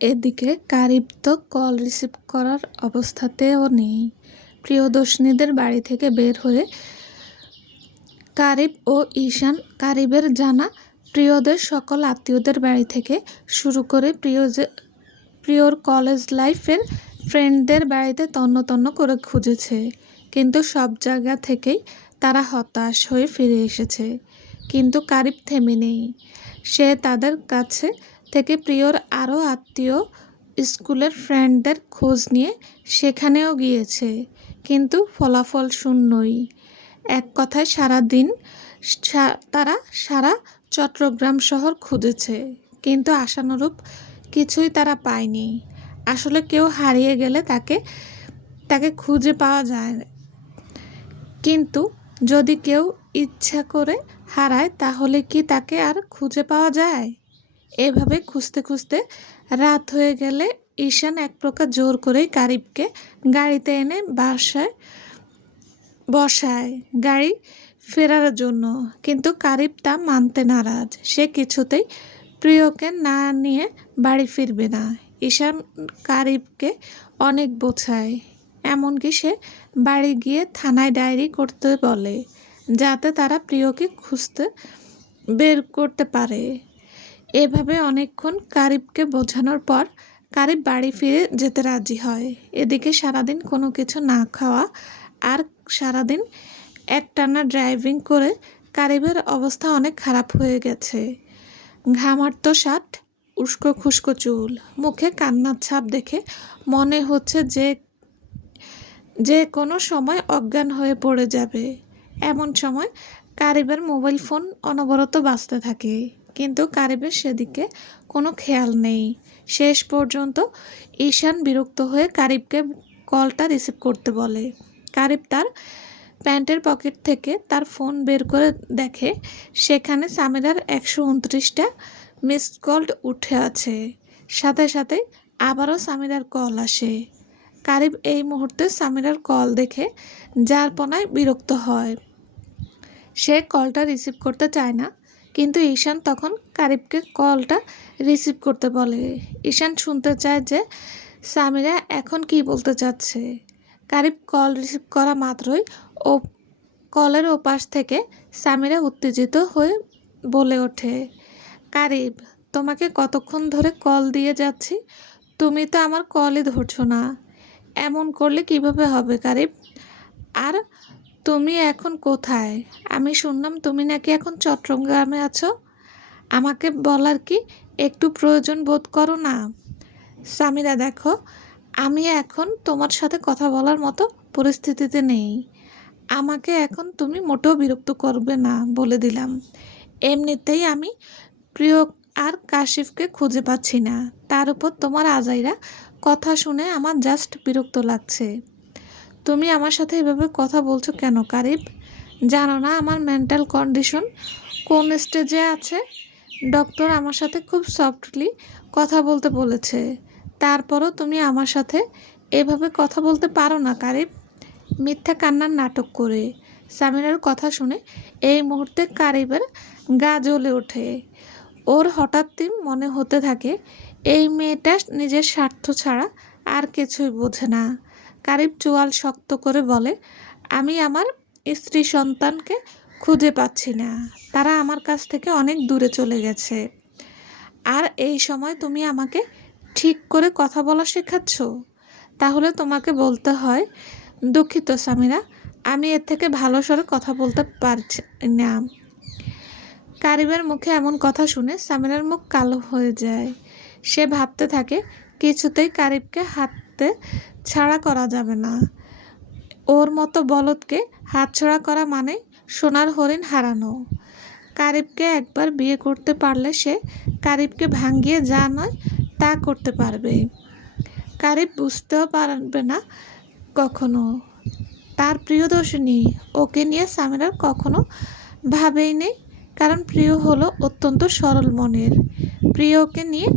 এদিকে কারিব তো call receive করার অবস্থাতেও নেই। প্রিয়দর্শিনীদের বাড়ি থেকে বের হয়ে কারিব ও ঈশান কারিবের জানা প্রিয়দের সকল আত্মীয়দের বাড়ি থেকে শুরু করে প্রিয়র কলেজ লাইফের ফ্রেন্ডদের বাড়িতে তন্ন তন্ন করে খুঁজেছে, কিন্তু সব জায়গা থেকেই তারা হতাশ হয়ে ফিরে এসেছে। কিন্তু কারিব থেমে নেই। সে তাদের কাছে থেকে প্রিয়র আরও আত্মীয় স্কুলের ফ্রেন্ডদের খোঁজ নিয়ে সেখানেও গিয়েছে, কিন্তু ফলাফল শূন্যই। এক কথায় তারা সারা চট্টগ্রাম শহর খুঁজেছে, কিন্তু আশানুরূপ কিছুই তারা পায়নি। আসলে কেউ হারিয়ে গেলে তাকে খুঁজে পাওয়া যায়, কিন্তু যদি কেউ ইচ্ছা করে হারায় তাহলে কি তাকে আর খুঁজে পাওয়া যায়? এভাবে খুঁজতে খুঁজতে রাত হয়ে গেলে ঈশান এক প্রকার জোর করেই কারিবকে গাড়িতে এনে বাসায় বসায় গাড়ি ফেরার জন্য, কিন্তু কারিব তা মানতে নারাজ। সে কিছুতেই প্রিয়কে না নিয়ে বাড়ি ফিরবে না। ঈশান কারিবকে অনেক বোঝায়, এমনকি সে বাড়ি গিয়ে থানায় ডায়েরি করতে বলে, যাতে তারা প্রিয়কে খুঁজতে বের করতে পারে। এভাবে অনেকক্ষণ কারিবকে বোঝানোর পর কারিব বাড়ি ফিরে যেতে রাজি হয়। এদিকে সারাদিন কোনো কিছু না খাওয়া আর সারাদিন একটানা ড্রাইভিং করে কারিবের অবস্থা অনেক খারাপ হয়ে গেছে। ঘামার্ত শার্ট, উস্কো খুস্কো চুল, মুখে কান্নার ছাপ দেখে মনে হচ্ছে যে কোনো সময় অজ্ঞান হয়ে পড়ে যাবে। এমন সময় কারিবের মোবাইল ফোন অনবরত বাজতে থাকে, কিন্তু কারিবের সেদিকে কোনো খেয়াল নেই। শেষ পর্যন্ত ঈশান বিরক্ত হয়ে কারিবকে কলটা রিসিভ করতে বলে। কারিব তার প্যান্টের পকেট থেকে তার ফোন বের করে দেখে সেখানে সামিরার 129টা মিসড কল উঠে আছে। সাথে সাথে আবারও সামিরার কল আসে। কারিব এই মুহূর্তে সামিরার কল দেখে যারপনায় বিরক্ত হয়। সে কলটা রিসিভ করতে চায় না, কিন্তু ঈশান তখন কারিবকে কলটা রিসিভ করতে বলে। ঈশান শুনতে চায় যে সামিরা এখন কি বলতে চাচ্ছে। কারিব কল রিসিভ করা মাত্রই ও কলের ওপাশ থেকে সামিরা উত্তেজিত হয়ে বলে ওঠে, কারিব, তোমাকে কতক্ষণ ধরে কল দিয়ে যাচ্ছি, তুমি তো আমার কলই ধরছো না। এমন করলে কিভাবে হবে কারিব? আর তুমি এখন কোথায়? আমি শুনলাম তুমি নাকি এখন চট্টগ্রামে আছো। আমাকে বলার কি একটু প্রয়োজন বোধ করো না? সামিরা, দেখো, আমি এখন তোমার সাথে কথা বলার মতো পরিস্থিতিতে নেই। আমাকে এখন তুমি মোটেও বিরক্ত করবে না বলে দিলাম। এমনিতেই আমি প্রিয় আর কাশিফকে খুঁজে পাচ্ছি না, তার উপর তোমার আজাইরা কথা শুনে আমার জাস্ট বিরক্ত লাগছে। তুমি আমার সাথে এভাবে কথা বলছো কেন কারিব? জানো না আমার মেন্টাল কন্ডিশন কোন স্টেজে আছে? ডক্টর আমার সাথে খুব সফটলি কথা বলতে বলেছে, তারপরও তুমি আমার সাথে এভাবে কথা বলতে পারো না কারিব? মিথ্যা কান্নার নাটক করে সামিরার কথা শুনে এই মুহূর্তে কারিবের গা জ্বলে ওঠে। ওর হঠাৎই মনে হতে থাকে এই মেয়েটা নিজের স্বার্থ ছাড়া আর কিছুই বোঝে না। কারিব চোয়াল শক্ত করে বলে, আমি আমার স্ত্রী সন্তানকে খুঁজে পাচ্ছি না। তারা আমার কাছ থেকে অনেক দূরে চলে গেছে। আর এই সময় তুমি আমাকে ঠিক করে কথা বলা শেখাচ্ছ? তাহলে তোমাকে বলতে হয়, দুঃখিত সামিরা, আমি এর থেকে ভালো স্বরে কথা বলতে পারছি না। কারিবের মুখে এমন কথা শুনে সামিরার মুখ কালো হয়ে যায়। সে ভাবতে থাকে কিছুতেই কারিবকে হাতে ছাড়া করা যাবে না। ওর মতো বলদকে হাতছাড়া করা মানে সোনার হরিণ হারানো। কারিবকে একবার বিয়ে করতে পারলে সে কারিবকে ভাঙিয়ে যা নয় তা করতে পারবে। কারিব বুঝতেও পারবে না কখনো। তার প্রিয়দর্শিনী ওকে নিয়ে সামিরার কখনো ভাবেই নেই, কারণ প্রিয় হলো অত্যন্ত সরল মনের। প্রিয়কে নিয়ে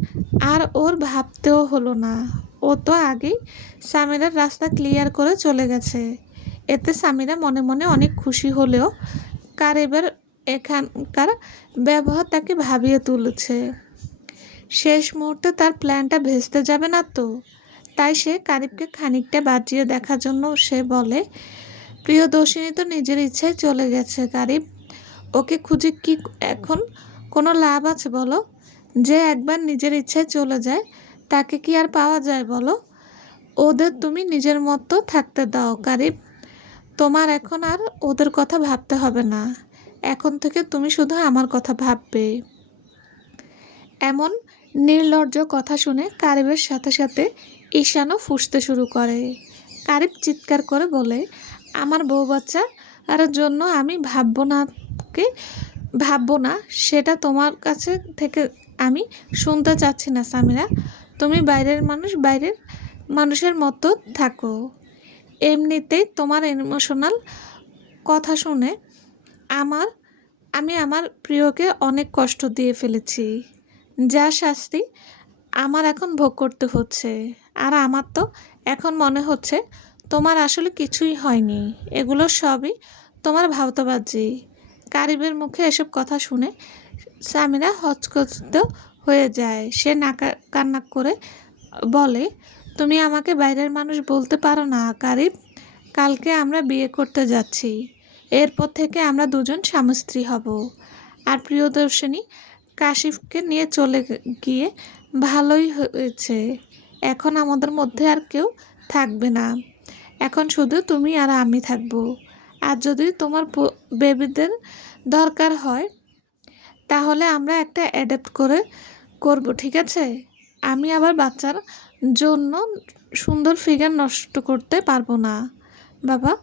আর ওর ভাবতেও হলো না। ও তো আগেই সামিরার রাস্তা ক্লিয়ার করে চলে গেছে। এতে সামিরা মনে মনে অনেক খুশি হলেও কারিবের এখানকার ব্যবহার তাকে ভাবিয়ে তুলেছে। শেষ মুহূর্তে তার প্ল্যানটা ভেস্তে যাবে না তো। তাই সে কারিবকে খানিকটা বাজিয়ে দেখার জন্য সে বলে, প্রিয়দর্শিনী তো নিজের ইচ্ছায় চলে গেছে কারিব, ওকে খুঁজে কি এখন কোনো লাভ আছে বলো? যে একবার নিজের ইচ্ছায় চলে যায় তাকে কি আর পাওয়া যায় বলো? ওদের তুমি নিজের মতো থাকতে দাও কারিব। তোমার এখন আর ওদের কথা ভাবতে হবে না। এখন থেকে তুমি শুধু আমার কথা ভাববে। এমন নির্লজ্জ কথা শুনে কারিবের সাথে সাথে ঈশানও ফুঁসতে শুরু করে। কারিব চিৎকার করে বলে, আমার বউ বাচ্চা আর জন্য আমি ভাববো না সেটা তোমার কাছে থেকে আমি শুনতে চাচ্ছি না সামিরা। তুমি বাইরের মানুষের মতো থাকো। এমনিতেই তোমার ইমোশনাল কথা শুনে আমি আমার প্রিয়কে অনেক কষ্ট দিয়ে ফেলেছি, যা শাস্তি আমার এখন ভোগ করতে হচ্ছে। আর আমার তো এখন মনে হচ্ছে তোমার আসলে কিছুই হয়নি, এগুলো সবই তোমার ভাওতাবাজি। কারিবের মুখে এসব কথা শুনে সামিরা হচকচিত হয়ে যায়। সে কান্না করে বলে, তুমি আমাকে বাইরের মানুষ বলতে পারো না কারিব। কালকে আমরা বিয়ে করতে যাচ্ছি, এরপর থেকে আমরা দুজন স্বামী স্ত্রী হব। আর প্রিয়দর্শিনী কাশিফকে নিয়ে চলে গিয়ে ভালোই হয়েছে। এখন আমাদের মধ্যে আর কেউ থাকবে না, এখন শুধু তুমি আর আমি থাকবো। আর যদি তোমার বেবিদের দরকার হয় তাহলে আমরা একটা অ্যাডাপ্ট করব, ঠিক আছে? আমি আবার বাচ্চার জন্য সুন্দর ফিগার নষ্ট করতে পারবো না বাবা।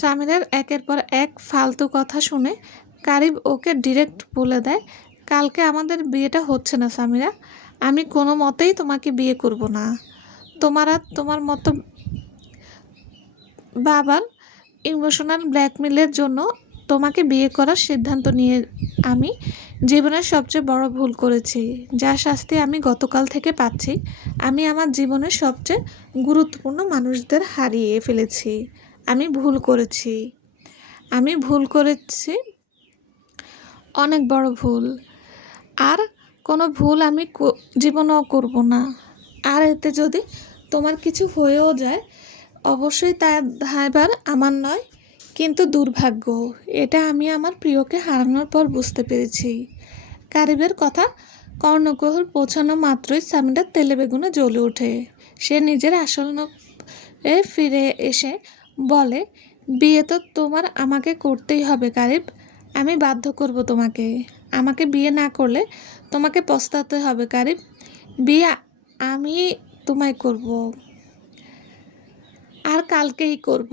সামিরার একের পর এক ফালতু কথা শুনে কারিব ওকে ডিরেক্ট বলে দেয়, কালকে আমাদের বিয়েটা হচ্ছে না সামিরা। আমি কোনো মতেই তোমাকে বিয়ে করব না। তোমার আর তোমার মতো বাবার ইমোশনাল ব্ল্যাকমেলের জন্য তোমাকে বিয়ে করার সিদ্ধান্ত নিয়ে আমি জীবনের সবচেয়ে বড় ভুল করেছি, যা শাস্তি আমি গতকাল থেকে পাচ্ছি। আমি আমার জীবনের সবচেয়ে গুরুত্বপূর্ণ মানুষদের হারিয়ে ফেলেছি। আমি ভুল করেছি, অনেক বড় ভুল। আর কোনো ভুল আমি জীবনেও করব না। আর এতে যদি তোমার কিছু হয়েও যায় অবশ্যই তার দায়ভার আমার নয়, কিন্তু দুর্ভাগ্য এটা আমি আমার প্রিয়কে হারানোর পর বুঝতে পেরেছি। কারিবের কথা কর্ণগহ্বর পৌঁছানো মাত্রই সামিরা তেলে বেগুনে জ্বলে ওঠে। সে নিজের আসলে ফিরে এসে বলে, বিয়ে তো তোমার আমাকে করতেই হবে কারিব। আমি বাধ্য করব তোমাকে। আমাকে বিয়ে না করলে তোমাকে পস্তাতে হবে কারিব। বিয়ে আমি তোমায় করব, আর কালকেই করব।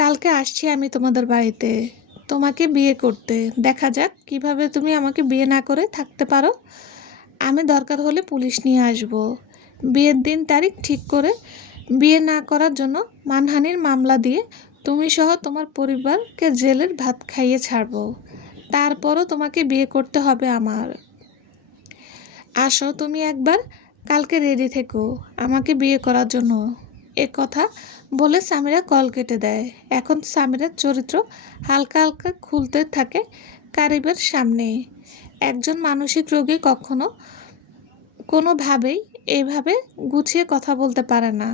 কালকে আসছি আমি তোমাদের বাড়িতে তোমাকে বিয়ে করতে। দেখা যাক কিভাবে তুমি আমাকে বিয়ে না করে থাকতে পারো। আমি দরকার হলে পুলিশ নিয়ে আসব। বিয়ের দিন তারিখ ঠিক করে বিয়ে না করার জন্য মানহানির মামলা দিয়ে তুমি সহ তোমার পরিবারকে জেলের ভাত খাইয়ে ছাড়ব। তারপরও তোমাকে বিয়ে করতে হবে আমার। আসো তুমি একবার, কালকে রেডি থেকো আমাকে বিয়ে করার জন্য। এ কথা বলে সামিরা কল কেটে দেয়। এখন সামিরার চরিত্র হালকা হালকা খুলতে থাকে কারিবের সামনে। একজন মানসিক রোগী কখনো কোনোভাবেই এইভাবে গুছিয়ে কথা বলতে পারে না।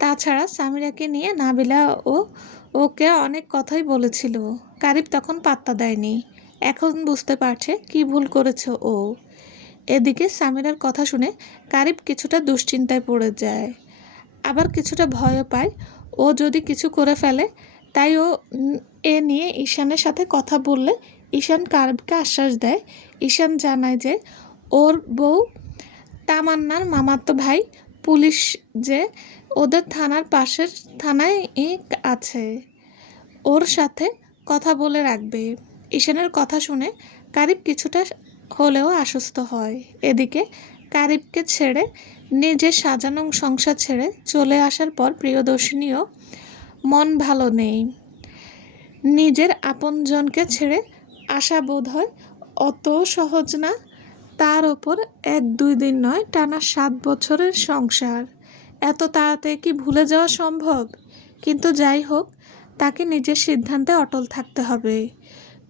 তাছাড়া সামিরাকে নিয়ে নাবিলা ওকে অনেক কথাই বলেছিল, কারিব তখন পাত্তা দেয়নি। এখন বুঝতে পারছে কি ভুল করেছে ও। এদিকে সামিরার কথা শুনে কারিব কিছুটা দুশ্চিন্তায় পড়ে যায়, আবার কিছুটা ভয়ও পায় ও যদি কিছু করে ফেলে। তাই ও এ নিয়ে ঈশানের সাথে কথা বললে ঈশান কারিবকে আশ্বাস দেয়। ঈশান জানায় যে ওর বউ তামান্নার মামাতো ভাই পুলিশ, যে ওদের থানার পাশের থানায় আছে, ওর সাথে কথা বলে রাখবে। ঈশানের কথা শুনে কারিব কিছুটা হলেও আশ্বস্ত হয়। এদিকে কারিবকে ছেড়ে নিজের সাজানো সংসার ছেড়ে চলে আসার পর প্রিয়দর্শিনীও মন ভালো নেই। নিজের আপনজনকে ছেড়ে আসা বোধ হয় অত সহজ না। তার ওপর 1-2 দিন নয়, টানা 7 বছরের সংসার। এত তাড়াতাড়ি কি ভুলে যাওয়া সম্ভব? কিন্তু যাই হোক, তাকে নিজের সিদ্ধান্তে অটল থাকতে হবে।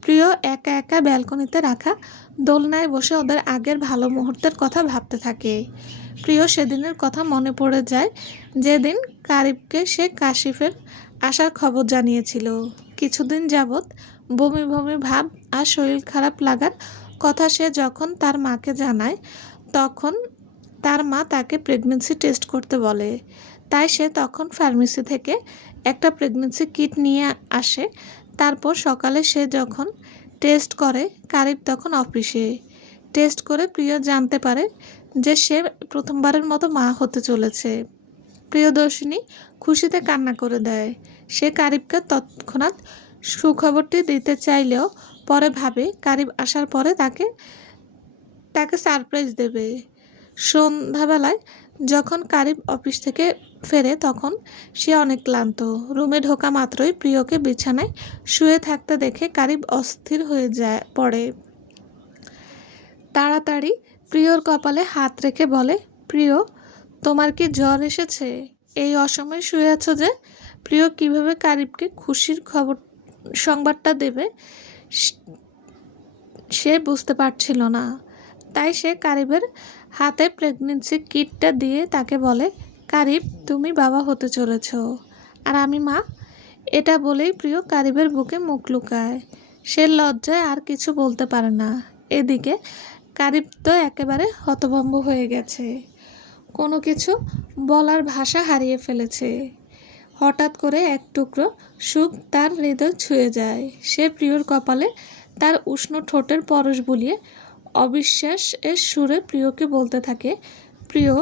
প্রিয় একা একা ব্যালকনিতে রাখা দোলনায় বসে ওদের আগের ভালো মুহূর্তের কথা ভাবতে থাকে। প্রিয় সেদিনের কথা মনে পড়ে যায়, যেদিন কারিবকে সে কাশিফের আসার খবর জানিয়েছিল। কিছুদিন যাবৎ বমি বমি ভাব আর শরীর খারাপ লাগার কথা সে যখন তার মাকে জানায়, তখন তার মা তাকে প্রেগনেন্সি টেস্ট করতে বলে। তাই সে তখন ফার্মেসি থেকে একটা প্রেগনেন্সি কিট নিয়ে আসে। তারপর সকালে সে যখন টেস্ট করে, কারিব তখন অফিসে। টেস্ট করে প্রিয় জানতে পারে যে সে প্রথমবারের মতো মা হতে চলেছে। প্রিয়দর্শিনী খুশিতে কান্না করে দেয়। সে কারিবকে তৎক্ষণাৎ সুখবরটি দিতে চাইলেও পরে ভাবে কারিব আসার পরে তাকে তাকে সারপ্রাইজ দেবে। সন্ধ্যাবেলায় যখন কারিব অফিস থেকে ফেরে তখন সে অনেক ক্লান্ত। রুমে ঢোকা মাত্রই প্রিয়কে বিছানায় শুয়ে থাকতে দেখে কারিব অস্থির হয়ে পড়ে। তাড়াতাড়ি প্রিয়র কপালে হাত রেখে বলে, প্রিয়, তোমার কি জ্বর এসেছে? এই অসময়ে শুয়ে আছো যে? প্রিয় কিভাবে কারিবকে খুশির সংবাদটা দেবে সে বুঝতে পারছিল না। তাই সে কারিবের হাতে প্রেগনেন্সি কিটটা দিয়ে তাকে বলে, কারিব, তুমি বাবা হতে চলেছ, আর আমি মা। এটা বলেই প্রিয় কারিবের বুকে মুখ লুকায়। সে লজ্জায় আর কিছু বলতে পারে না। এদিকে কারিব তো একেবারে হতভম্ব হয়ে গেছে, কোনো কিছু বলার ভাষা হারিয়ে ফেলেছে। হঠাৎ করে এক টুকরো সুখ তার হৃদয় ছুঁয়ে যায়। সে প্রিয়র কপালে তার উষ্ণ ঠোঁটের পরশ বুলিয়ে অবিশ্বাসের সুরে প্রিয়কে বলতে থাকে, প্রিয়,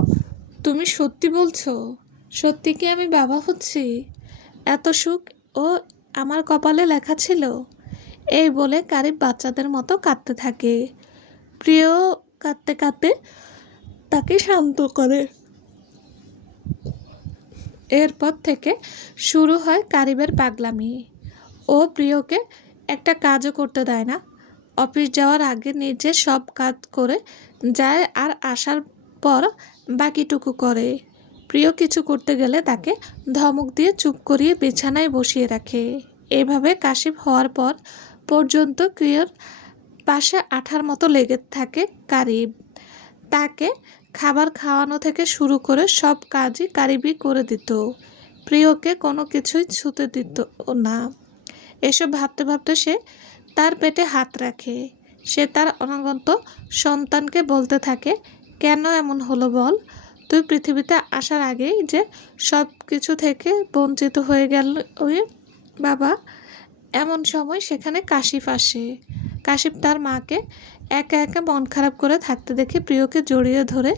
তুমি সত্যি বলছো? সত্যি কি আমি বাবা হচ্ছি? এত সুখ ও আমার কপালে লেখা ছিল? এই বলে কারিব বাচ্চাদের মতো কাঁদতে থাকে। প্রিয় কাঁদতে কাঁদতে তাকে শান্ত করে। এরপর থেকে শুরু হয় কারিবের পাগলামি। ও প্রিয়কে একটা কাজও করতে দেয় না। অফিস যাওয়ার আগে নিজে সব কাজ করে যায় আর আসার পর বাকিটুকু করে। প্রিয় কিছু করতে গেলে তাকে ধমক দিয়ে চুপ করিয়ে বিছানায় বসিয়ে রাখে। এভাবে কাশিফ হওয়ার পর পর্যন্ত প্রিয়র পাশে আঠার মতো লেগে থাকে কারিব। তাকে খাবার খাওয়ানো থেকে শুরু করে সব কাজই কারিবই করে দিত। প্রিয়কে কোনো কিছুই ছুতে দিত না। এসব ভাবতে ভাবতে সে তার পেটে হাত রাখে। সে তার অনাগত সন্তানকে বলতে থাকে, কেন এমন হলো বল? তুই পৃথিবীতে আসার আগেই যে সব কিছু থেকে বঞ্চিত হয়ে গেল বাবা। এমন সময় সেখানে কাশিফ আসে। কাশিফ তার মাকে একা একা মন খারাপ করে থাকতে দেখে প্রিয়কে জড়িয়ে ধরে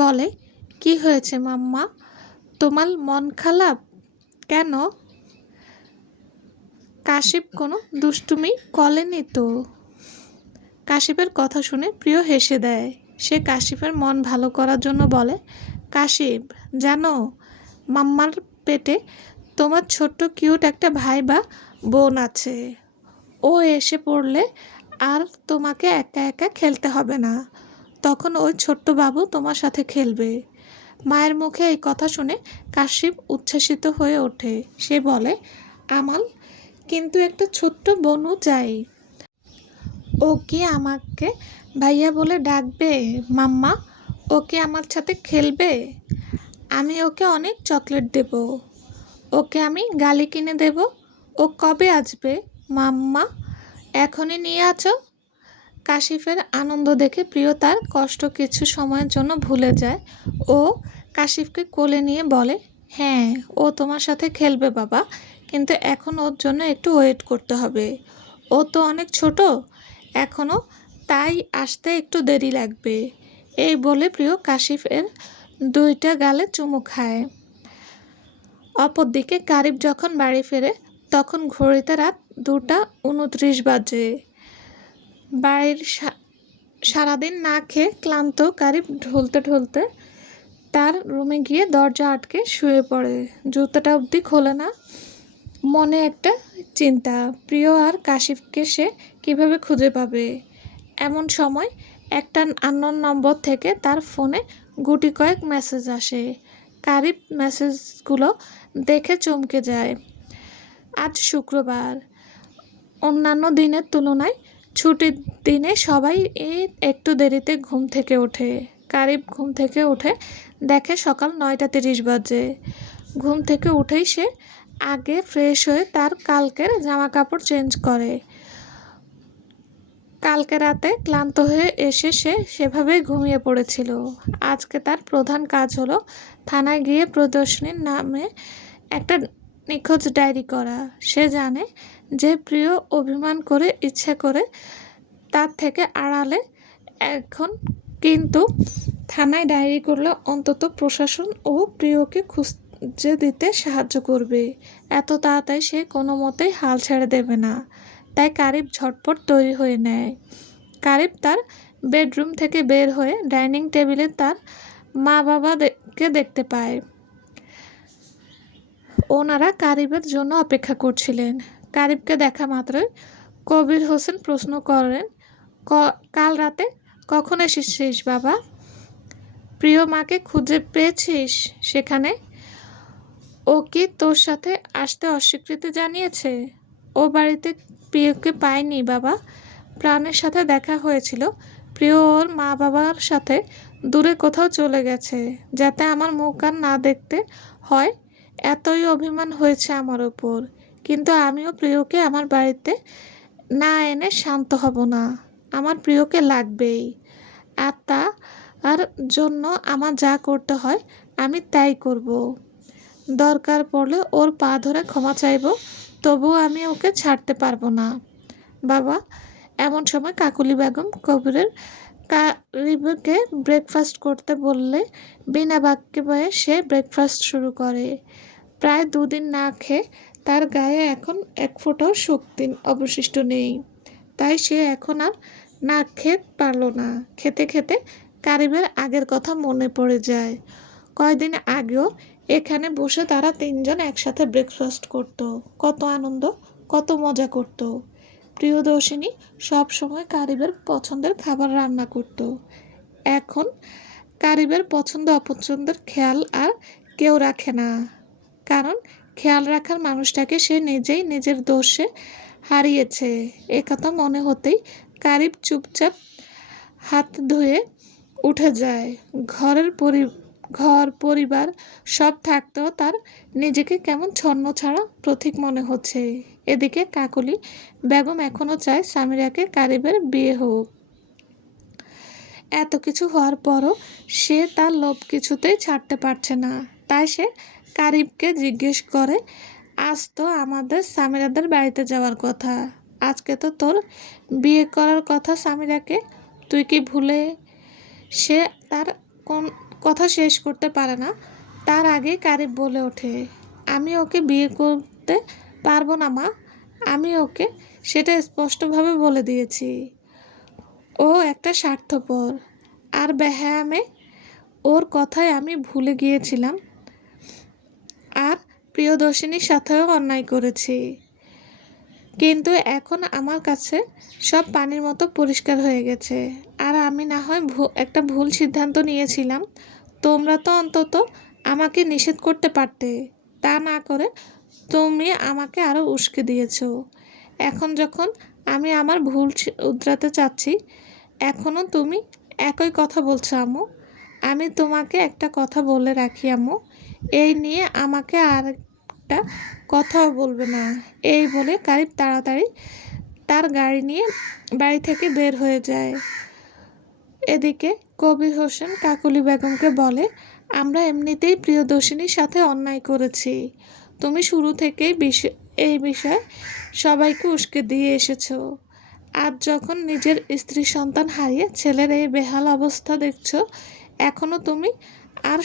বলে, কি হয়েছে মাম্মা, তোমার মন খারাপ কেন? কাশিফ কোনো দুষ্টুমি করেনি তো? কাশিফের কথা শুনে প্রিয় হেসে দেয়। সে কাশিফের মন ভালো করার জন্য বলে, কাশিফ, জানো, মাম্মার পেটে তোমার ছোট্ট কিউট একটা ভাই বা বোন আছে। ও এসে পড়লে আর তোমাকে একা একা খেলতে হবে না। তখন ওই ছোট্ট বাবু তোমার সাথে খেলবে। মায়ের মুখে এই কথা শুনে কাশিফ উচ্ছ্বাসিত হয়ে ওঠে। সে বলে, আমাল, কিন্তু একটা ছোট্ট বোনও চাই। ও কি আমাকে ভাইয়া বলে ডাকবে? মাম্মা, ও কি আমার সাথে খেলবে? আমি ওকে অনেক চকলেট দেব। ওকে আমি গালি কিনে দেব। ও কবে আসবে মাম্মা? এখনই নিয়ে আছো? কাশিফের আনন্দ দেখে প্রিয় তার কষ্ট কিছু সময়ের জন্য ভুলে যায়। ও কাশিফকে কোলে নিয়ে বলে, হ্যাঁ, ও তোমার সাথে খেলবে বাবা, কিন্তু এখন ওর জন্য একটু ওয়েট করতে হবে। ও তো অনেক ছোট এখনও, তাই আসতে একটু দেরি লাগবে। এই বলে প্রিয় কাশিফের দুইটা গালে চুমু খায়। অপরদিকে কারিব যখন বাড়ি ফেরে তখন ঘড়িতে রাত 2:29 বাজে। বাড়ির সারাদিন না খেয়ে ক্লান্ত কারিব ঢলতে ঢলতে তার রুমে গিয়ে দরজা আটকে শুয়ে পড়ে। জুতাটা অবধি খোলে না। মনে একটা চিন্তা, প্রিয় আর কাশিফকে সে কীভাবে খুঁজে পাবে। এমন সময় একটা আননোন নম্বর থেকে তার ফোনে গুটি কয়েক মেসেজ আসে। কারিব মেসেজগুলো দেখে চমকে যায়। আজ শুক্রবার। অন্যান্য দিনের তুলনায় ছুটির দিনে সবাই একটু দেরিতে ঘুম থেকে ওঠে। কারিব ঘুম থেকে উঠে দেখে সকাল 9:30 বাজে। ঘুম থেকে উঠেই সে আগে ফ্রেশ হয়ে তার কালকের জামা কাপড় চেঞ্জ করে। কালকে রাতে ক্লান্ত হয়ে এসে সে সেভাবেই ঘুমিয়ে পড়েছিল। আজকে তার প্রধান কাজ হলো থানায় গিয়ে প্রিয়দর্শিনীর নামে একটা নিখোঁজ ডায়েরি করা। সে জানে যে প্রিয় অভিমান করে ইচ্ছে করে তার থেকে আড়ালে এখন, কিন্তু থানায় ডায়েরি করলে অন্তত প্রশাসন ও প্রিয়কে খুঁজে দিতে সাহায্য করবে। এত তাড়াতাড়ি সে কোনো মতেই হাল ছেড়ে দেবে না। তাই কারিব ঝটপট তৈরি হয়ে নেয়। কারিব তার বেডরুম থেকে বের হয়ে ডাইনিং টেবিলে তার মা বাবাকে দেখতে পায়। ওনারা কারিবের জন্য অপেক্ষা করছিলেন। কারিবকে দেখা মাত্রই কবির হোসেন প্রশ্ন করেন, কাল রাতে কখন এসেছিস বাবা? প্রিয় মাকে খুঁজে পেয়েছিস সেখানে? ও কি তোর সাথে আসতে অস্বীকৃতি জানিয়েছে? ও বাড়িতে প্রিয়কে পায়নি বাবা। প্রাণের সাথে দেখা হয়েছিল। প্রিয় ওর মা বাবার সাথে দূরে কোথাও চলে গেছে, যাতে আমার মুখ আর না দেখতে হয়। এতই অভিমান হয়েছে আমার ওপর, কিন্তু আমিও প্রিয়কে আমার বাড়িতে না এনে শান্ত হব না। আমার প্রিয়কে লাগবেই, আর তার জন্য আমার যা করতে হয় আমি তাই করব। দরকার পড়লে ওর পা ধরে ক্ষমা চাইব, তবুও আমি ওকে ছাড়তে পারবো না বাবা। এমন সময় কাকুলি বেগম কবিরের কারিবকে ব্রেকফাস্ট করতে বললে বিনা বাক্যে বয়ে সে ব্রেকফাস্ট শুরু করে। প্রায় 2 দিন না খেয়ে তার গায়ে এখন এক ফোঁটাও শক্তি অবশিষ্ট নেই। তাই সে এখন আর না খেতে পারল না। খেতে খেতে কারিবের আগের কথা মনে পড়ে যায়। কয়দিন আগেও এখানে বসে তারা 3 জন একসাথে ব্রেকফাস্ট করত। কত আনন্দ, কত মজা করত। প্রিয়দর্শিনী সব সময় কারিবের পছন্দের খাবার রান্না করত। এখন কারিবের পছন্দ অপছন্দের খেয়াল আর কেউ রাখে না, কারণ খেয়াল রাখার মানুষটাকে সে নিজেই নিজের দোষে হারিয়েছে। একথা মনে হতেই কারিব চুপচাপ হাত ধুয়ে উঠে যায়। ঘর পরিবার সব থাকতেও তার নিজেকে কেমন ছন্নছাড়া প্রতীক মনে হচ্ছে। এদিকে কাকলি বেগম এখনও চায় সামিরাকে কারিবের বিয়ে হোক। এত কিছু হওয়ার পরও সে তার লোভ কিছুতেই ছাড়তে পারছে না। তাই সে কারিবকে জিজ্ঞেস করে, আজ তো আমাদের সামিরাদের বাড়িতে যাওয়ার কথা। আজকে তো তোর বিয়ে করার কথা সামিরাকে, তুই কি ভুলে? সে তার কোন কথা শেষ করতে পারে না, তার আগেই কারিব বলে ওঠে, আমি ওকে বিয়ে করতে পারবো না মা। আমি ওকে সেটা স্পষ্টভাবে বলে দিয়েছি। ও একটা স্বার্থপর আর বেহায়া মেয়ে। ওর কথায় আমি ভুলে গিয়েছিলাম, আর প্রিয়দর্শিনীর সাথেও অন্যায় করেছি। কিন্তু এখন আমার কাছে সব পানির মতো পরিষ্কার হয়ে গেছে। আর আমি না হয় একটা ভুল সিদ্ধান্ত নিয়েছিলাম। তোমরা তো অন্তত আমাকে নিষেধ করতে পারতে। তা না করে তুমি আমাকে আরও উস্কে দিয়েছ। এখন যখন আমি আমার ভুল উধরাতে চাচ্ছি, এখনও তুমি একই কথা বলছো আম্মু। আমি তোমাকে একটা কথা বলে রাখি আম্মু, এই নিয়ে আমাকে আর একটা কথাও বলবে না। এই বলে কারিব তাড়াতাড়ি তার গাড়ি নিয়ে বাড়ি থেকে বের হয়ে যায়। এদিকে কবির হোসেন কাকলি বেগমকে বলে, আমরা এমনিতেই প্রিয়দর্শিনীর সাথে অন্যায় করেছি। তুমি শুরু থেকেই এই বিষয়ে সবাইকে উস্কে দিয়ে এসেছো। আজ যখন নিজের স্ত্রী সন্তান হারিয়ে ছেলের এই বেহাল অবস্থা দেখছো, এখনও তুমি আর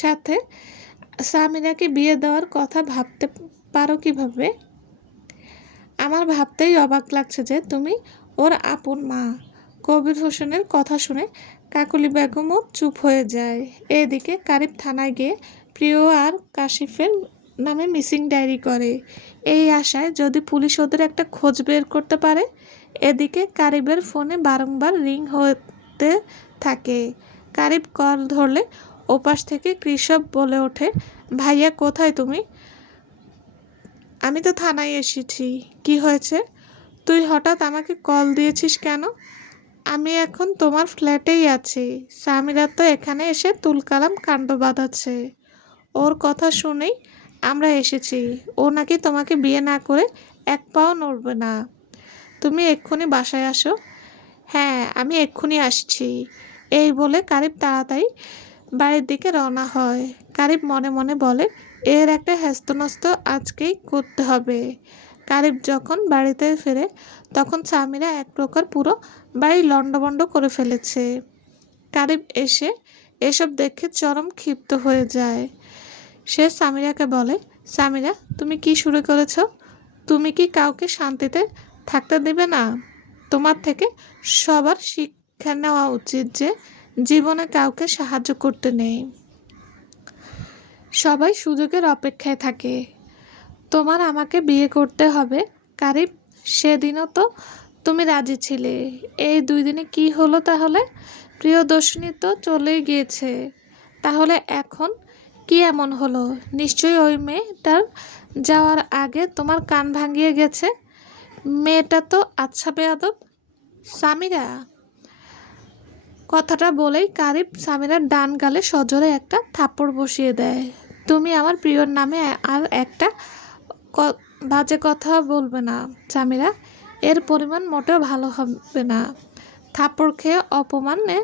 সাথে সামিরাকে বিয়ে দেওয়ার কথা ভাবতে পারো কিভাবে? আমার ভাবতেই অবাক লাগছে যে তুমি ওর আপন মা। কবির হোসেনের কথা শুনে কাকলি বেগমও চুপ হয়ে যায়। এদিকে কারিব থানায় গিয়ে প্রিয় আর কাশিফের নামে মিসিং ডায়েরি করে, এই আশায় যদি পুলিশ ওদের একটা খোঁজ বের করতে পারে। এদিকে কারিবের ফোনে বারংবার রিং হতে থাকে। কারিব কল ধরলে ওপাশ থেকে কৃষক বলে ওঠে, ভাইয়া কোথায় তুমি? আমি তো থানায় এসেছি। কি হয়েছে? তুই হঠাৎ আমাকে কল দিয়েছিস কেন? আমি এখন তোমার ফ্ল্যাটেই আছি। সামিরা তো এখানে এসে তুলকালাম কাণ্ড বাঁধাচ্ছে। ওর কথা শুনেই আমরা এসেছি। ও নাকি তোমাকে বিয়ে না করে এক পাও নড়বে না। তুমি এক্ষুনি বাসায় আসো। হ্যাঁ, আমি এক্ষুনি আসছি। এই বলে কারিব তাড়াতাড়ি বাড়ির দিকে রওনা হয়। কারিব মনে মনে বলে, এর একটা হেস্তনেস্ত আজকেই করতে হবে। কারিব যখন বাড়িতে ফেরে তখন সামিরা এক প্রকার পুরো বাড়ি লণ্ডভণ্ড করে ফেলেছে। কারিব এসব দেখে চরম ক্ষিপ্ত হয়ে যায়। সে সামিরাকে বলে, সামিরা, তুমি কি শুরু করেছো? তুমি কি কাউকে শান্তিতে থাকতে দেবে না? তোমার থেকে সবার শিক্ষা নেওয়া উচিত যে জীবনে কাউকে সাহায্য করতে নেই। সবাই সুযোগের অপেক্ষায় থাকে। তোমার আমাকে বিয়ে করতে হবে কারিব। সেদিনও তো তুমি রাজি ছিলে। এই 2 দিনে কি হলো তাহলে? প্রিয়দর্শিনী তো চলেই গিয়েছে। তাহলে এখন কি এমন হলো? নিশ্চয়ই ওই মেয়েটার যাওয়ার আগে তোমার কান ভাঙিয়ে গেছে। মেয়েটা তো আচ্ছা বেয়াদব। সামিরা, কথাটা বলেই কারিব সামিরার ডান গালে সজোরে একটা থাপ্পড় বসিয়ে দেয়। তুমি আমার প্রিয়র নামে আর একটা বাজে কথা বলবে না সামিরা। এর পরিমাণ মোটেও ভালো হবে না। থাপ্পড় খেয়ে অপমানে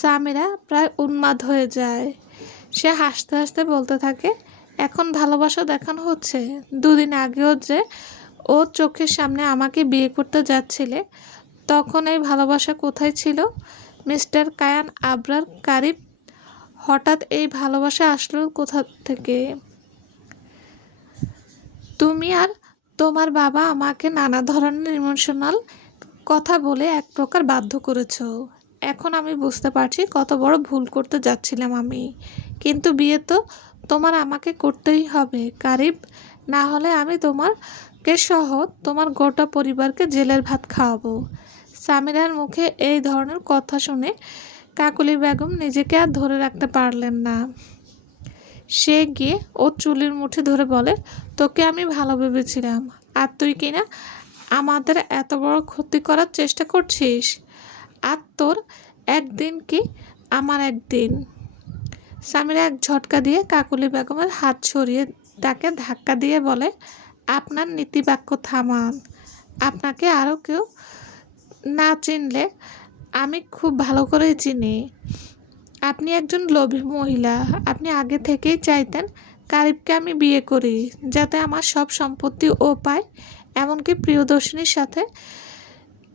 সামিরা প্রায় উন্মাদ হয়ে যায়। সে হাসতে হাসতে বলতে থাকে, এখন ভালোবাসা দেখানো হচ্ছে? 2 দিন আগেও যে ও চোখের সামনে আমাকে বিয়ে করতে যাচ্ছিলে, তখন এই ভালোবাসা কোথায় ছিল? মিস্টার কায়ান আবরার কারিব, হঠাৎ এই ভালোবাসা আসলো কোথা থেকে? তুমি আর তোমার বাবা আমাকে নানা ধরনের ইমোশনাল কথা বলে এক প্রকার বাধ্য করেছো। এখন আমি বুঝতে পারছি কত বড় ভুল করতে যাচ্ছিলাম আমি। কিন্তু বিয়ে তো তোমার আমাকে করতেই হবে কারিব। না হলে আমি তোমাকে সহ তোমার গোটা পরিবারকে জেলের ভাত খাওয়াবো। সামিরার মুখে এই ধরনের কথা শুনে কাকলি বেগম নিজেকে আর ধরে রাখতে পারলেন না। সে গিয়ে ওর চুলের মুঠি ধরে বলে, তোকে আমি ভালো ভেবেছিলাম, আর তুই কিনা আমাদের এত বড় ক্ষতি করার চেষ্টা করছিস। আর তোর একদিন কি আমার একদিন। সামিরা এক ঝটকা দিয়ে কাকলি বেগমের হাত সরিয়ে তাকে ধাক্কা দিয়ে বলে, আপনার নীতিবাক্য থামান। আপনাকে আরও কেউ না চিনলে আমি খুব ভালো করেই চিনি। আপনি একজন লোভী মহিলা। আপনি আগে থেকেই চাইতেন কারিবকে আমি বিয়ে করি, যাতে আমার সব সম্পত্তি ও পায়। এমনকি প্রিয়দর্শিনীর সাথে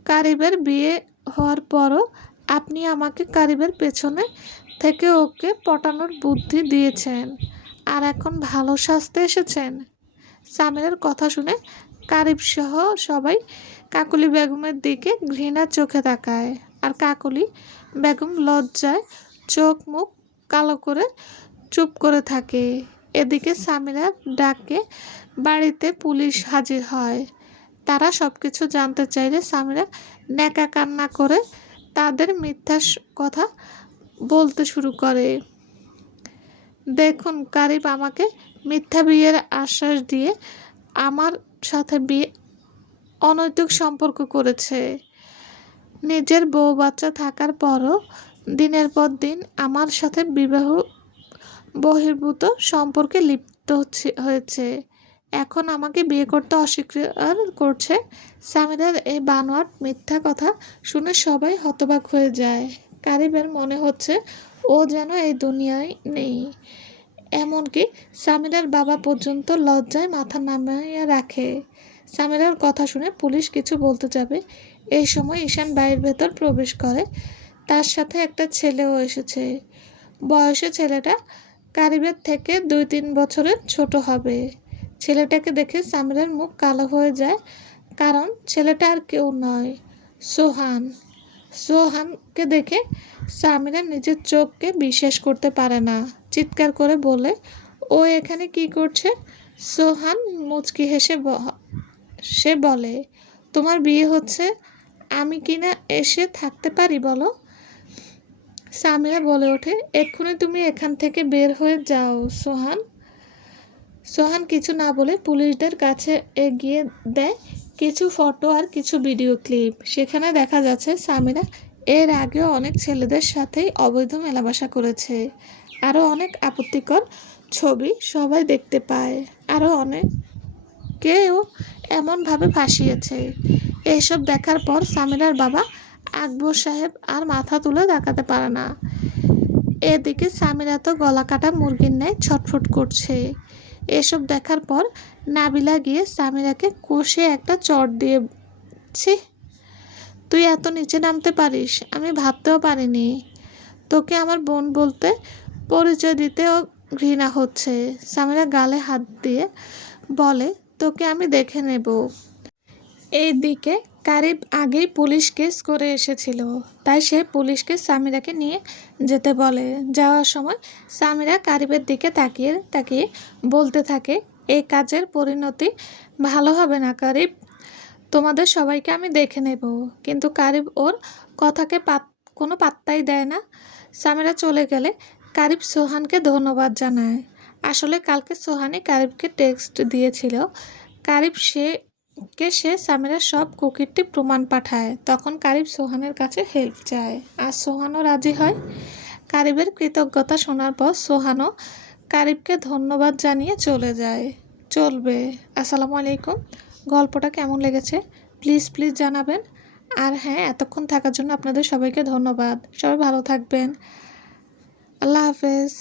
কারিবের বিয়ে হওয়ার পরও আপনি আমাকে কারিবের পেছনে থেকে ওকে পটানোর বুদ্ধি দিয়েছেন। আর এখন ভালো সাজতে এসেছেন। সামিরার কথা শুনে কারিব সহ সবাই কাকলি বেগমের দিকে ঘৃণার চোখে তাকায়। আর কাকলি বেগম লজ্জায় চোখ মুখ কালো করে চুপ করে থাকে। এদিকে সামিরার ডাকে বাড়িতে পুলিশ হাজির হয়। তারা সব কিছু জানতে চাইলে সামিরা ন্যাকা কান্না করে তাদের মিথ্যা কথা বলতে শুরু করে। দেখুন, কারিব আমাকে মিথ্যা বিয়ের আশ্বাস দিয়ে আমার সাথে বিয়ে অনৈতিক সম্পর্ক করেছে। নিজের বউ বাচ্চা থাকার পরও দিনের পর দিন আমার সাথে বিবাহ বহির্ভূত সম্পর্কে লিপ্ত হয়েছে। এখন আমাকে বিয়ে করতে অস্বীকার করছে। সামিরার এই বানোয়াট মিথ্যা কথা শুনে সবাই হতবাক হয়ে যায়। কারিবের মনে হচ্ছে ও যেন এই দুনিয়ায় নেই। এমনকি সামিরার বাবা পর্যন্ত লজ্জায় মাথা নামিয়ে রাখে। সামিরার কথা শুনে পুলিশ কিছু বলতে যাবে, এই সময় ঈশান বাড়ির ভেতর প্রবেশ করে। তার সাথে একটা ছেলেও এসেছে। বয়সে ছেলেটা কারিবের থেকে 2-3 বছরের ছোট হবে। ছেলেটাকে দেখে সামিরার মুখ কালো হয়ে যায়, কারণ ছেলেটা আর কেউ নয়, সোহান। সোহানকে দেখে সামিরা নিজের চোখকে বিশ্বাস করতে পারে না। চিৎকার করে বলে, ও এখানে কি করছে? সোহান মুচকি হেসে সে বলে, তোমার বিয়ে হচ্ছে, আমি কিনা এসে থাকতে পারি বলো? সামিরা বলে ওঠে, এক্ষুনি তুমি এখান থেকে বের হয়ে যাও সোহান। সোহান কিছু না বলে পুলিশদের কাছে এগিয়ে দেয় কিছু ফটো আর কিছু ভিডিও ক্লিপ। সেখানে দেখা যাচ্ছে সামিরা এর আগেও অনেক ছেলেদের সাথেই অবৈধ মেলামেশা করেছে। আরও অনেক আপত্তিকর ছবি সবাই দেখতে পায়। আরও অনেকেও এমনভাবে ফাঁসিয়েছে। এইসব দেখার পর সামিরার বাবা আকবর সাহেব আর মাথা তুলে তাকাতে পারে না। এদিকে সামিরা তো গলা কাটা মুরগির ন্যায় ছটফট করছে। এসব দেখার পর নাবিলা গিয়ে সামিরাকে কষে একটা চড় দিয়ে, ছি, তুই এত নিচে নামতে পারিস, আমি ভাবতেও পারিনি। তোকে আমার বোন বলতে পরিচয় দিতেও ঘৃণা হচ্ছে। সামিরা গালে হাত দিয়ে বলে, তোকে আমি দেখে নেব। এইদিকে কারিব আগেই পুলিশ কেস করে এসেছিল, তাই সে পুলিশকে সামিরাকে নিয়ে যেতে বলে। যাওয়ার সময় সামিরা কারিবের দিকে তাকিয়ে তাকিয়ে বলতে থাকে, এই কাজের পরিণতি ভালো হবে না কারিব, তোমাদের সবাইকে আমি দেখে নেব। কিন্তু কারিব ওর কথাকে কোনো পাত্তাই দেয় না। সামিরা চলে গেলে কারিব সোহানকে ধন্যবাদ জানায়। আসলে কালকে সোহানই কারিবকে টেক্সট দিয়েছিল। কারিব সে সামিরার সব কুকীর্তি প্রমাণ পাঠায়। তখন কারিব সোহানের কাছে হেল্প চায়, আর সোহানও রাজি হয়। কারিবের কৃতজ্ঞতা শোনার পর সোহানও কারিবকে ধন্যবাদ জানিয়ে চলে যায়। চলবে। আসসালামু আলাইকুম। গল্পটা কেমন লেগেছে প্লিজ জানাবেন। আর হ্যাঁ, এতক্ষণ থাকার জন্য আপনাদের সবাইকে ধন্যবাদ। সবাই ভালো থাকবেন। আল্লাহ হাফেজ।